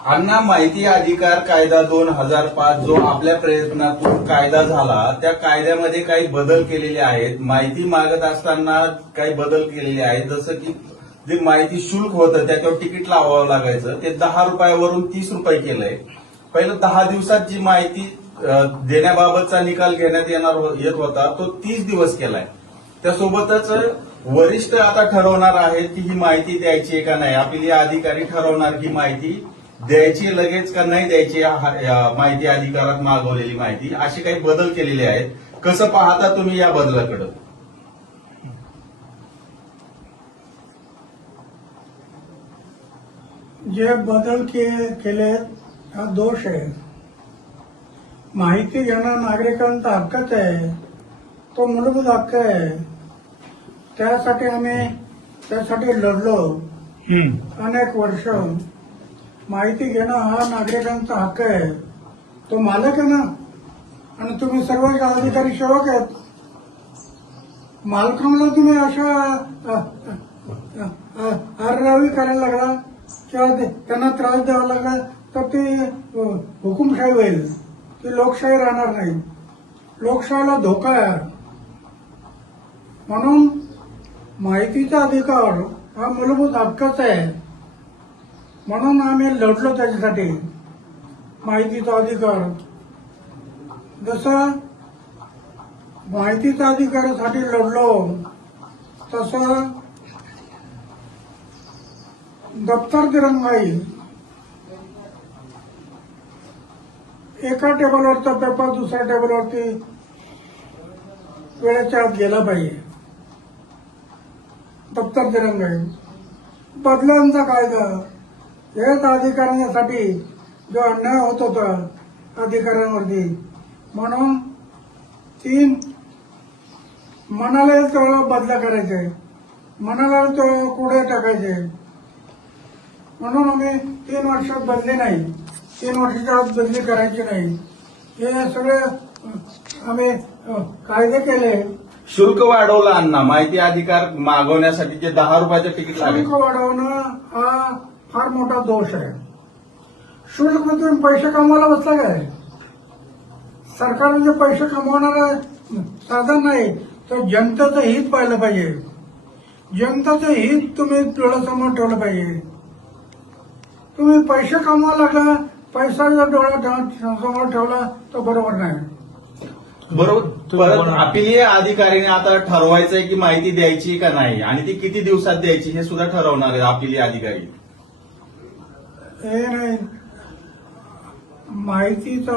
अण्णा, माहिती अधिकार कायदा 2005 जो आपल्या प्रयत्नातून कायदा झाला, त्या कायद्यामध्ये काही बदल केलेले आहेत. माहिती मागत असताना काही बदल केलेले आहेत. जसं की जे माहिती शुल्क होतं त्याच्यावर तिकीट लावावं लागायचं, ते 10 रुपयावरून 30 रुपये केलंय. पहिलं 10 दिवसात जी माहिती देण्याबाबतचा निकाल घेण्यात येत होता तो 30 दिवस केलाय. त्यासोबतच वरिष्ठ आता ठरवणार आहेत की ही माहिती द्यायची आहे का नाही. आपली अधिकारी ठरवणार ही माहिती द्यायची लगेच का नाही द्यायची, माहिती अधिकारात मागवलेली माहिती. असे काही बदल केलेले आहेत. कसं पाहता तुम्ही या बदलाकडे? जे बदल केले हा दोष आहे. माहिती घेणं नागरिकांचा हक्कच आहे, तो मूलभूत हक्क आहे. त्यासाठी लढलो अनेक वर्ष. माहिती घेणं हा नागरिकांचा हक्क आहे, तो मालक आहे ना. आणि तुम्ही सर्व अधिकारी सेवक आहेत. मालकांना तुम्ही अशा आररावी करायला लागला किंवा त्यांना त्रास द्यावा लागला तर ती हुकुमशाही होईल, ती लोकशाही राहणार नाही. लोकशाहीला धोका आहे. म्हणून माहितीचा अधिकार हा मूलभूत हक्कच आहे. म्हणून आम्ही लढलो त्याच्यासाठी. माहितीचा अधिकार, जसं माहितीच्या अधिकारासाठी लढलो तसं दप्तर दिरंगाई, एका टेबलवरचा पेपर दुसऱ्या टेबलवरती वेळेच्या आत गेला पाहिजे. दप्तर दिरंगाई, बदलांचा कायदा, हेच अधिकाऱ्यांसाठी जो अन्याय होत होता अधिकाऱ्यांवरती. म्हणून 3 मनाला तो बदला करायचे, मनाला तो कुठे टाकायचे. म्हणून आम्ही 3 वर्षात बदली नाही, 3 वर्षाच्या आत बदली करायची नाही. हे सगळे आम्ही कायदे केले. शुल्क वाढवलं अण्णा, माहिती अधिकार मागवण्यासाठी जे 10 रुपयाचं तिकीट लागेल. शुल्क वाढवणं हा फार मोठा दोष आहे. शुल्क मध्ये तुम्ही पैसे कमवायला बसला काय? सरकार म्हणजे पैसे कमवणारं साधन नाही, तर जनतेचं हित पाहिलं पाहिजे. जनतेचं हित तुम्ही डोळ्यासमोर ठेवलं पाहिजे. तुम्ही पैसे कमवायला लागला, पैसा जर डोळ्यासमोर ठेवला तर बरोबर नाही. बरोबर. परत अपीलीय अधिकाऱ्याने आता ठरवायचंय की माहिती द्यायची का नाही, आणि ती किती दिवसात द्यायची हे सुद्धा ठरवणार आहे अपीलीय अधिकारी. हे नाही, माहितीचा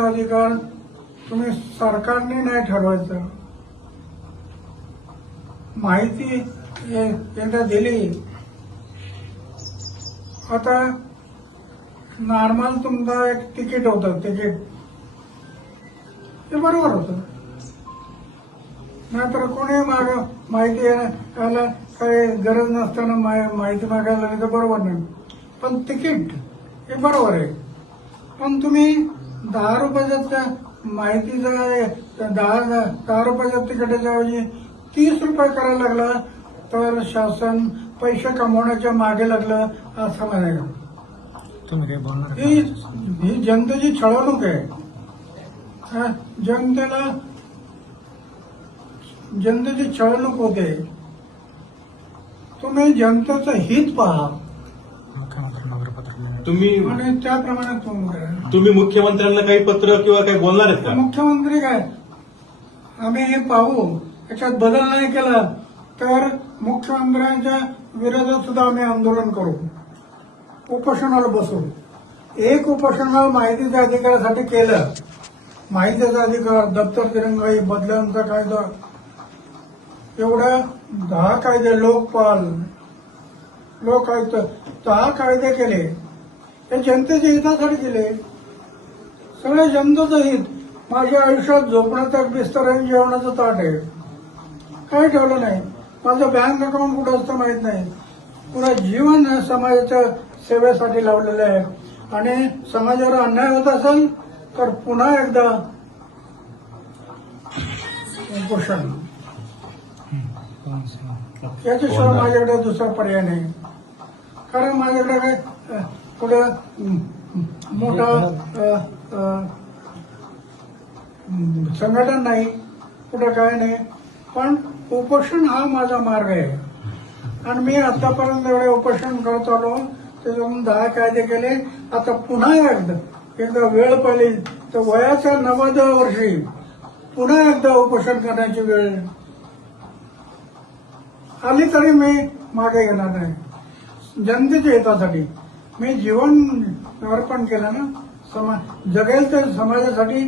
अधिकार तुम्ही सरकारने नाही ठरवायचं. माहिती एकदा दिली, आता नॉर्मल तुमचं एक तिकीट होतं, तिकीट ते बरोबर होतं. नाहीतर कोणी माहिती यायला काही गरज नसताना माहिती मागायला लागली तर बरोबर नाही. पण तिकीट हे बरोबर आहे. पण तुम्ही 10 रुपयाच्या माहितीचं 10 रुपयाच्या तिकिटाच्या ऐवजी 30 रुपये करायला लागला तर शासन पैसे कमवण्याच्या मागे लागलं असं म्हणायला. तुम्ही काय बोलणार? ही जनतेची छळवणूक आहे. जनतेची छळवणूक होते. तुम्ही जनतेचं हित पहा तुम्ही आणि त्याप्रमाणे तुम्ही मुख्यमंत्र्यांना काही पत्र किंवा काही बोलणार आहेत का? मुख्यमंत्री काय, आम्ही हे पाहू, याच्यात बदल नाही केला तर मुख्यमंत्र्यांच्या विरोधात सुद्धा आम्ही आंदोलन करू, उपोषणाला बसू. एक उपोषण माहितीच्या अधिकारासाठी केलं. माहितीचा अधिकार, दप्तर दिरंगाई, बदल्यांचा कायदा, एवढ्या 10 कायदे, लोकपाल, लोकायुक्त, 10 कायदे केले. हे जनतेच्या हितासाठी केले. सगळे जनतेचं हित. माझ्या आयुष्यात झोपण्याचा बिस्तर आणि जेवणाचं ताट आहे, काही ठेवलं नाही. माझं बँक अकाउंट कुठं असतं माहित नाही. पुरा जीवन समाजाच्या सेवेसाठी लावलेलं आहे. आणि समाजावर अन्याय होत असेल तर पुन्हा एकदा उपोषण. याच्याशिवाय माझ्याकडे दुसरा पर्याय नाही. कारण माझ्याकडे काय कुठं मोठं संघटन नाही, कुठं काय नाही. पण उपोषण हा माझा मार्ग आहे आणि मी आतापर्यंत एवढे उपोषण करत आलो. त्याच्यातून 10 कायदे केले. आता पुन्हा एकदा वेळ पडली तर वयाच्या 90 वर्षी पुन्हा एकदा उपोषण करण्याची वेळ आली तरी मी मागे घेणार नाही. जनतेच्या हितासाठी मी जीवन अर्पण केलं ना. जगेल ते समाजासाठी,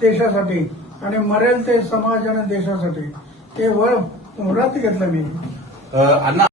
देशासाठी आणि मरेल ते समाज आणि देशासाठी. ते व्रत घेतलं मी. अण्णा